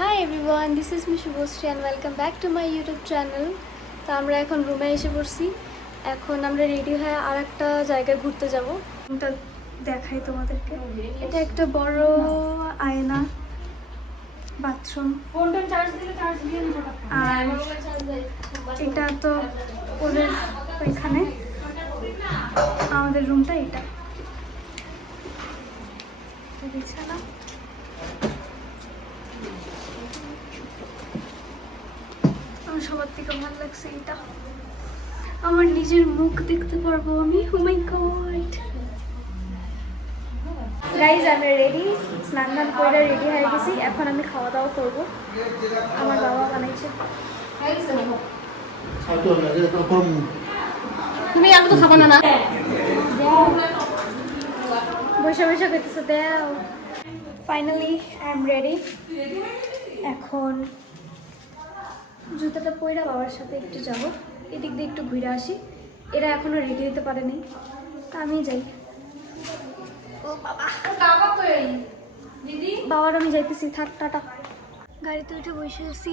Hi everyone, this is Mishu Bostri and welcome back to my YouTube channel. তো আমরা এখন রুমে এসে পড়ছি। এখন আমরা রেডি হয়ে আরেকটা জায়গায় ঘুরতে যাব। এটা দেখাই তোমাদেরকে। এটা একটা বড় আয়না, বাথরুম। ফোনটা চার্জ দিয়ে আর এটা তো ওদের ওইখানে, আমাদের রুমটা এটা। বিছানা আমার সবার থেকে ভালো লাগছে এটা। আমার নিজের মুখ দেখতে পারবো আমি। ও মাই গড গাইজ, আমি রেডি, স্নান টান করে রেডি হয়ে গেছি। এখন আমি খাওয়া দাওয়া করবো। আমার বাবা বানাইছে। তুমি আমি তো খাবো না। বসে বসে করতেছে দেও। Finally I am ready. এখন জুতাটা পরে বাবার সাথে একটু যাবো, এদিক দিয়ে একটু ঘুরে আসি। এরা এখনো রেডি হতে পারেনি, আমি যাই। ও বাবা, দিদি বাবার আমি যাইতেছি, থাক টাটা। গাড়িতে উঠে বসে আছি।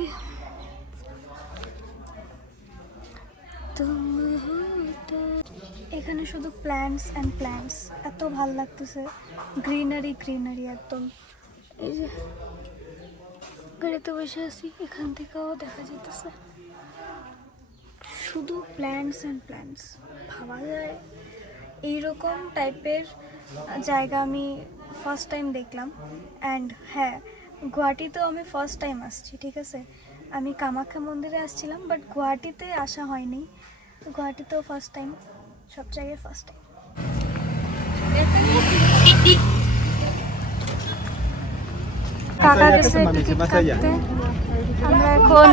এখানে শুধু প্ল্যান্টস অ্যান্ড প্ল্যান্টস, এত ভাল লাগতেছে। গ্রিনারি গ্রিনারি একদম। এই যে গাড়িতে বসে আছি, এখান থেকেও দেখা যেতেছে শুধু প্ল্যান্টস অ্যান্ড প্ল্যান্টস। ভাবা যায় এইরকম টাইপের জায়গা আমি ফার্স্ট টাইম দেখলাম। অ্যান্ড হ্যাঁ, গুয়াহাটিতেও আমি ফার্স্ট টাইম আসছি, ঠিক আছে। আমি কামাখ্যা মন্দিরে আসছিলাম, বাট গুয়াহাটিতে আসা হয়নি। গুয়াহাটিতেও ফার্স্ট টাইম, সব জায়গায় ফার্স্ট টাইম। কাকা গেছে টিকিট কাটতে। আমরা এখন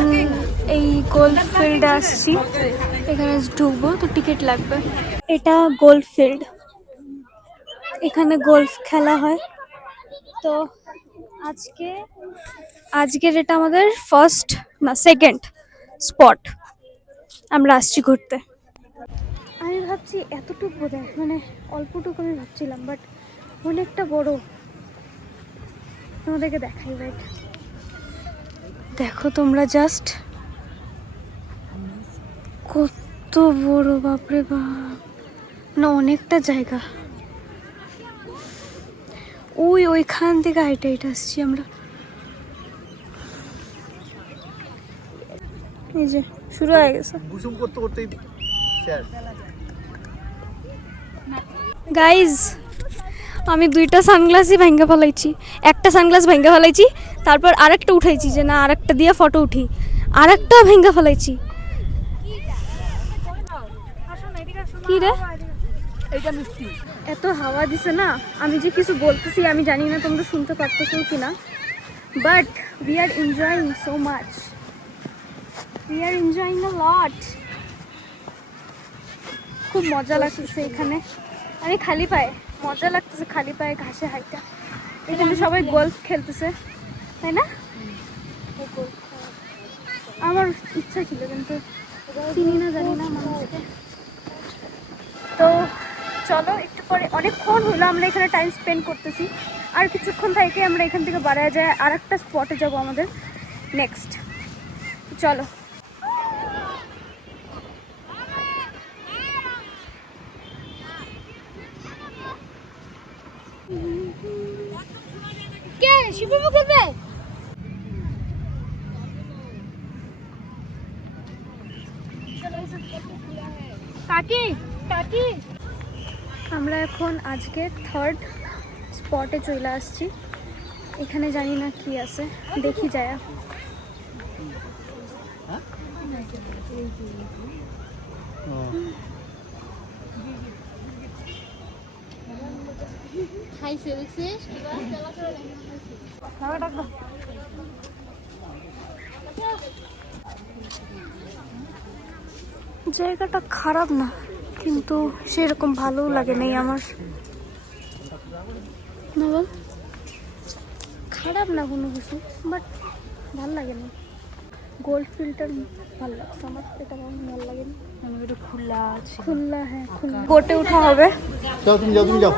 এই গোল্ফ ফিল্ডে আসছি, এখানে ঢুকবো তো টিকিট লাগবে। এটা গোল্ফ ফিল্ড, এখানে গোল্ফ খেলা হয়। তো আজকের এটা আমাদের ফার্স্ট না সেকেন্ড স্পট, আমরা আসছি ঘুরতে। আমি ভাবছি এতটুকু বোধহয়, মানে অল্পটুকু আমি ভাবছিলাম, বাট অনেকটা বড়। তোমাদেরকে দেখাই, রাইট? দেখো তোমরা জাস্ট কত বড়, বাপরে বাপ, না অনেকটা জায়গা। ওইখান থেকে হাইটে হাইটে আসছি আমরা। এই যে শুরু হয়ে গেছে গাইজ। আমি দুইটা সানগ্লাসই ভেঙে ফেলাইছি, একটা সানগ্লাস ভেঙে ফেলাইছি, তারপর আরেকটা উঠাইছি যে না আরেকটা দিয়ে ফটো উঠি, আরেকটা ভেঙে ফেলাইছি। কি রে, এত হাওয়া দিছে না, আমি যে কিছু বলতেছি আমি জানি না তোমরা শুনতে পারতেছো কিনা, but we are enjoying so much, we are enjoying a lot. খুব মজা লাগতেছে এখানে। আমি খালি পায়ে, মজা লাগতেছে খালি পায়ে ঘাসে হাইটা। এখানে সবাই গলফ খেলতেছে, তাই না? আমার ইচ্ছা ছিল, কিন্তু চিনি না, জানি না মানুষকে। তো চলো, একটু পরে, অনেকক্ষণ হলো আমরা এখানে টাইম স্পেন্ড করতেছি। আর কিছুক্ষণ থেকে আমরা এখান থেকে বাড়ায় যায় আর একটা স্পটে যাবো আমাদের নেক্সট। চলো। কে শিববাবু করবে? কাকি কাকি, আমরা এখন আজকে থার্ড স্পটে চলে আসছি। এখানে জানি না কি আছে, দেখি যায়। জায়গাটা খারাপ না, কিন্তু সেরকম ভালোও লাগে নাই আমার। না বল, খারাপ না কোনো কিছু, বাট ভাল লাগে না। গোল্ড ফিল্টার ভালো লাগছে আমার, এটা ভালো লাগে না। খোলা আছে, খোলা, হ্যাঁ খোলা। বোটে উঠা হবে। যাও তুমি যাও, তুমি যাও।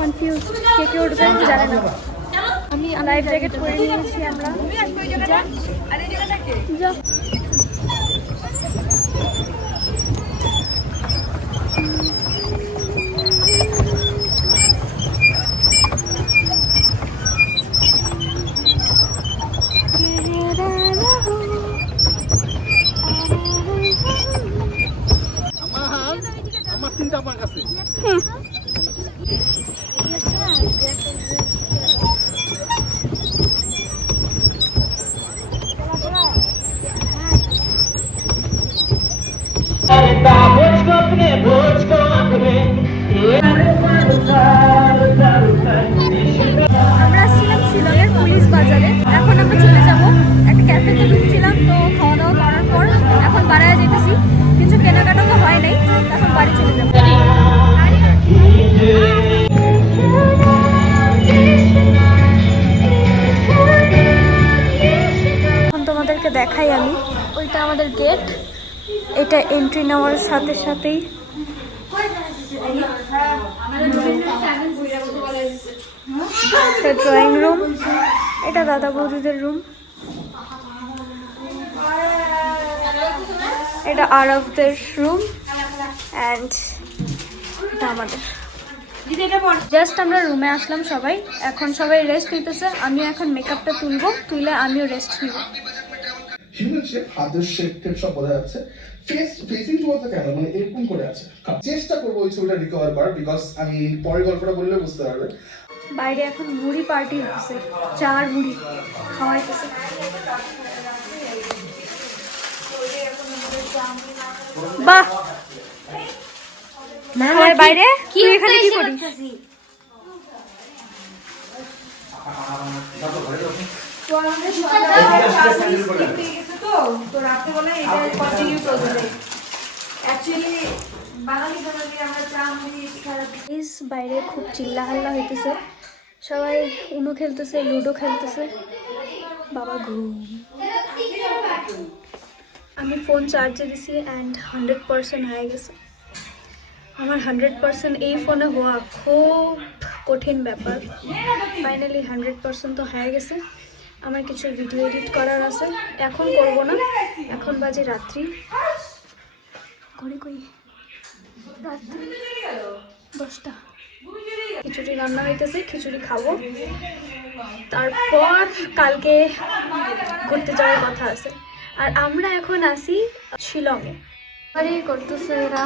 কনফিউজ কে কে উঠবে জানে না। আমি লাইফ জ্যাকেট পরে নিয়েছি আমরা। যা। আমার চিন্তা আমার কাছে আমরা ছিলাম শিলংয়ের পুলিশ বাজারে। এখন আমরা চলে যাব একটা ক্যাফেতে ঢুকছিলাম, তো খাওয়া দাওয়া করার পর এখন বাড়ায় যেতেছি। কিছু কেনাকাটা তো হয় নাই, এখন বাড়ি চলে যাবো। এখন তোমাদেরকে দেখাই আমি, ওইটা আমাদের গেট। এটা এন্ট্রি নেওয়ার সাথে সাথেই ড্রয়িং রুম, এটা দাদা বৌদিদের রুম, এটা আরবদের রুম, অ্যান্ড এটা আমাদের। জাস্ট আমরা রুমে আসলাম সবাই, এখন সবাই রেস্ট নিতেছে। আমি এখন মেকআপটা তুলবো, তুলে আমিও রেস্ট নিব। হিউম্যান শেপ, হাতের শেপ টেপ সব বোঝা যাচ্ছে। ফেসিং টুয়ার্ডস দ্য ক্যামেরা, মানে এরকম করে আছে। চেষ্টা করবো ওই ছবিটা রিকভার করার, বিকজ আমি পরের গল্পটা বললে বুঝতে পারবে। বাইরে এখন মুড়ি পার্টি হচ্ছে, চার মুড়ি খাওয়াইতেছে। বাহ, বাইরে কি এখানে কি করিস? বাইরে খুব চিল্লা হাল্লা হইতেছে, সবাই উনো খেলতেছে, লুডো খেলতেছে। বাবা ঘুম। আমি ফোন চার্জে দিছি অ্যান্ড 100% হয়ে গেছে। আমার 100% এই ফোনে হওয়া খুব কঠিন ব্যাপার। ফাইনালি 100% তো হয়ে গেছে। আমার কিছু ভিডিও এডিট করার আছে, এখন করব না। এখন বাজে রাত্রি, ঘড়ি কই, রাত্রি 10টা। খিচুড়ি রান্না হইতেছে, খিচুড়ি খাবো। তারপর কালকে ঘুরতে যাওয়ার কথা আছে। আর আমরা এখন আসি শিলংয়ে। আরে করতেছে এরা,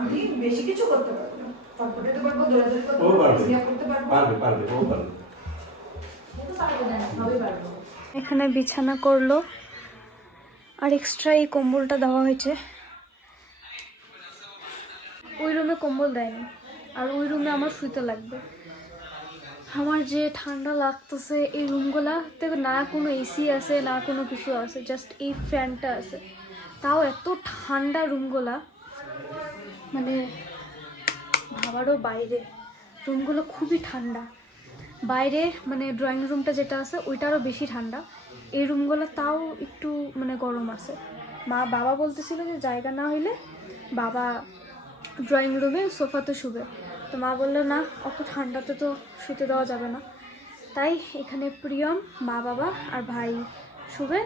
আমি বেশি কিছু করতে পারবো না, ফটফটাতে পারবো, দৌড়াদৌড়ি করতে পারবো, সিয়া করতে পারবো, পারবে ও পারবে। এখানে বিছানা করলো, আর এক্সট্রা এই কম্বলটা দেওয়া হয়েছে। ওই রুমে কম্বল দেয়নি, আর ওই রুমে আমার শুইতে লাগবে। আমার যে ঠান্ডা লাগতেছে, এই রুমগুলাতে না কোনো এসি আছে না কোনো কিছু আছে, জাস্ট এই ফ্যানটা আছে। তাও এত ঠান্ডা রুমগুলা, মানে ভাবারও বাইরে। রুমগুলো খুবই ঠান্ডা। বাইরে মানে ড্রয়িং রুমটা যেটা আছে ওইটা আরও বেশি ঠান্ডা। এই রুমগুলো তাও একটু মানে গরম আছে। বাবা বলতেছিল যে জায়গা না হইলে বাবা ড্রয়িং রুমে সোফাতে শুবে, তো মা বললো না, অত ঠান্ডাতে তো শুতে দেওয়া যাবে না। তাই এখানে প্রিয়ম, মা বাবা আর ভাই শুবে।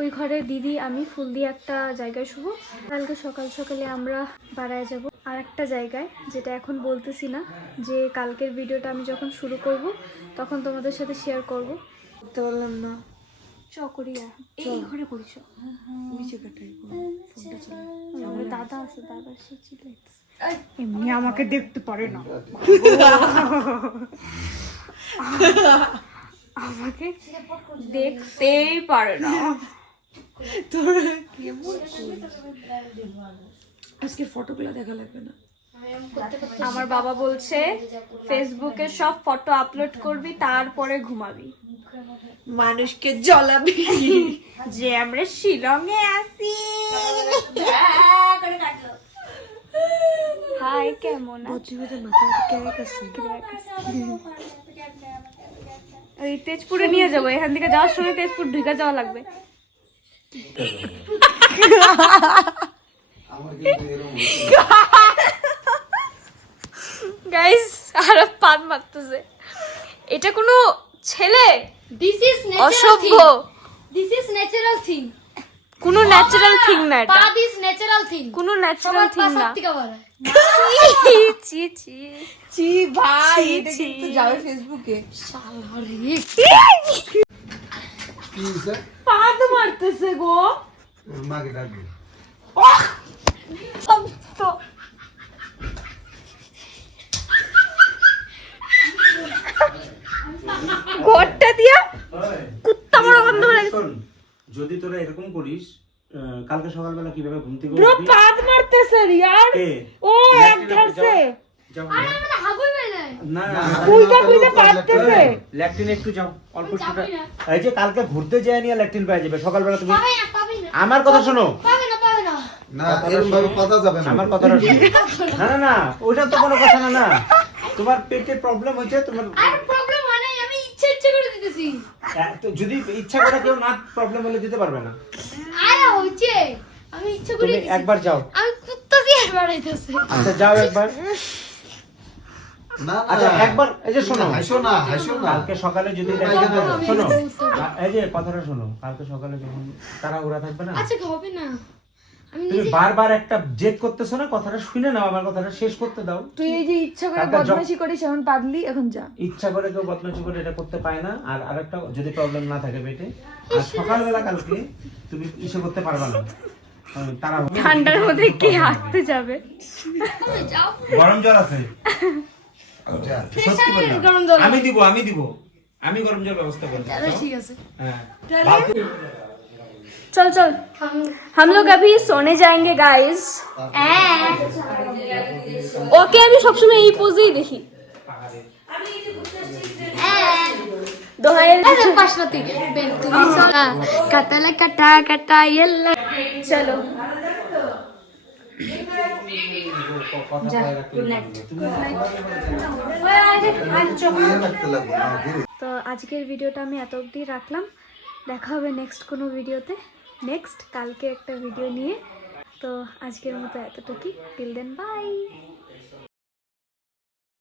ওই ঘরে দিদি আমি ফুল দিয়ে একটা জায়গায় শুভ। কালকে সকাল সকালে আমরা বাড়ায় যাব আর একটা জায়গায়, যেটা এখন বলতেছি না, যে কালকের ভিডিওটা আমি যখন শুরু করব তখন তোমাদের সাথে শেয়ার করব। করতে পারলাম না। চকরিয়া এই ঘরে করিস, নিচে কাটাই ফোনটা চলে। আমার দাদা আছে, দাদা সে চিল্লাইতেছে। এমনি আমাকে দেখতে পারে না, আমাকে দেখতেই পারে না। তোরা কেমন আজকে ফটোগুলো দেখা লাগবে না। আমার বাবা বলছে ফেসবুকে সব ফটো আপলোড করবি, তারপরে ঘুমাবি, মানুষকে জ্বলাবি যে আমরা শিলংয়ে আছি। হাই, কেমন আছো? ওই তেজপুরে নিয়ে যাবো, এখান থেকে যাওয়ার সময় তেজপুর ঢুকে যাওয়া লাগবে। গাইস আর পাদ মারতেছে। এটা কোনো ছেলে? This is natural অসভ্য। thing. This is natural thing. কোনো ন্যাচারাল থিং না এটা, Pad is natural thing. কোনো ন্যাচারাল থিং না। থেকে বলে। ছি ছি ছি ভাই, ছি, এটা ছি। কিন্তু যাবে ফেসবুকে। কি হইছে? পাদ মারতেছে গো। মাকে ডাকবে। ঘরটা দিয়া কুত্তা বড় গন্ধ লাগে। শোন, যদি তোরা এরকম করিস কালকে সকালবেলা কিভাবে ঘুম থেকে ব্রো উঠবি? পাদ মারতেছে রিয়ার। কে? ও এক ল্যাট্রিনে ধরছে। যাও, আরে আমাদের হাগুল বের নাই। না কুইটা কুইটা পাদতেছে। ল্যাট্রিনে একটু যাও, অল্প একটু যাবই না। এই যে কালকে ঘুরতে যায় নিয়ে ল্যাট্রিন পেয়ে যাবে সকালবেলা তুমি। পাবে না। আমার কথা শোনো, পাবে না। না এরকম ভাবে কথা যাবে না। আমার কথাটা শোনো। না না না, ওইটা তো কোনো কথা না। না তোমার পেটে প্রবলেম হয়েছে, তোমার আর প্রবলেম হয় নাই, আমি ইচ্ছা করে দিতেছি। তো যদি ইচ্ছা করে কেউ না প্রবলেম হলে দিতে পারবে না। আরে হচ্ছে আমি ইচ্ছা করে তুমি দিতেছি। একবার যাও, আমি কুত্তাছি আর বাড়াইতেছে। আচ্ছা যাও একবার। না আচ্ছা একবার এই যে শোনো, হাসো না, হাসো না। কালকে সকালে যদি শোনো, এই যে কথাটা শোনো, কালকে সকালে যখন তাড়াহুড়া থাকবে না, আচ্ছা হবে না। আমি তুমি বারবার একটা জেদ করতেছো না, কথাটা শুনে নাও, আমার কথাটা শেষ করতে দাও। তুই এই যে ইচ্ছা করে তারপর বদমাশি করিস এখন পাদলি, এখন যা। ইচ্ছা করে কেউ বদমাশি করে এটা করতে পায় না। আর আরেকটা, যদি প্রবলেম না থাকে পেটে, আর সকালবেলা কালকে তুমি ইসে করতে পারবে না। তারা ঠান্ডার মধ্যে কে হাঁটতে যাবে? যাও। গরম জল আছে, সত্যি বললাম। গরম জল। আমি দিব, আমি গরম জল ব্যবস্থা করব। ঠিক আছে। হ্যাঁ चल चल हम लोग अभी सोने जाएंगे गाइस। ओके আমি সবসময় এই পোজেই দেখি। দোহাইল আরে পাশনাতি বেন তুমি সোনা কাটালা কাটা কাটা ইল্লা। চলো তো আজকের ভিডিওটা আমি এত অবধি রাখলাম। দেখা হবে নেক্সট কোনো ভিডিওতে, কালকে একটা ভিডিও নিয়ে। তো আজকের মতো এতটুকুই। Till then by.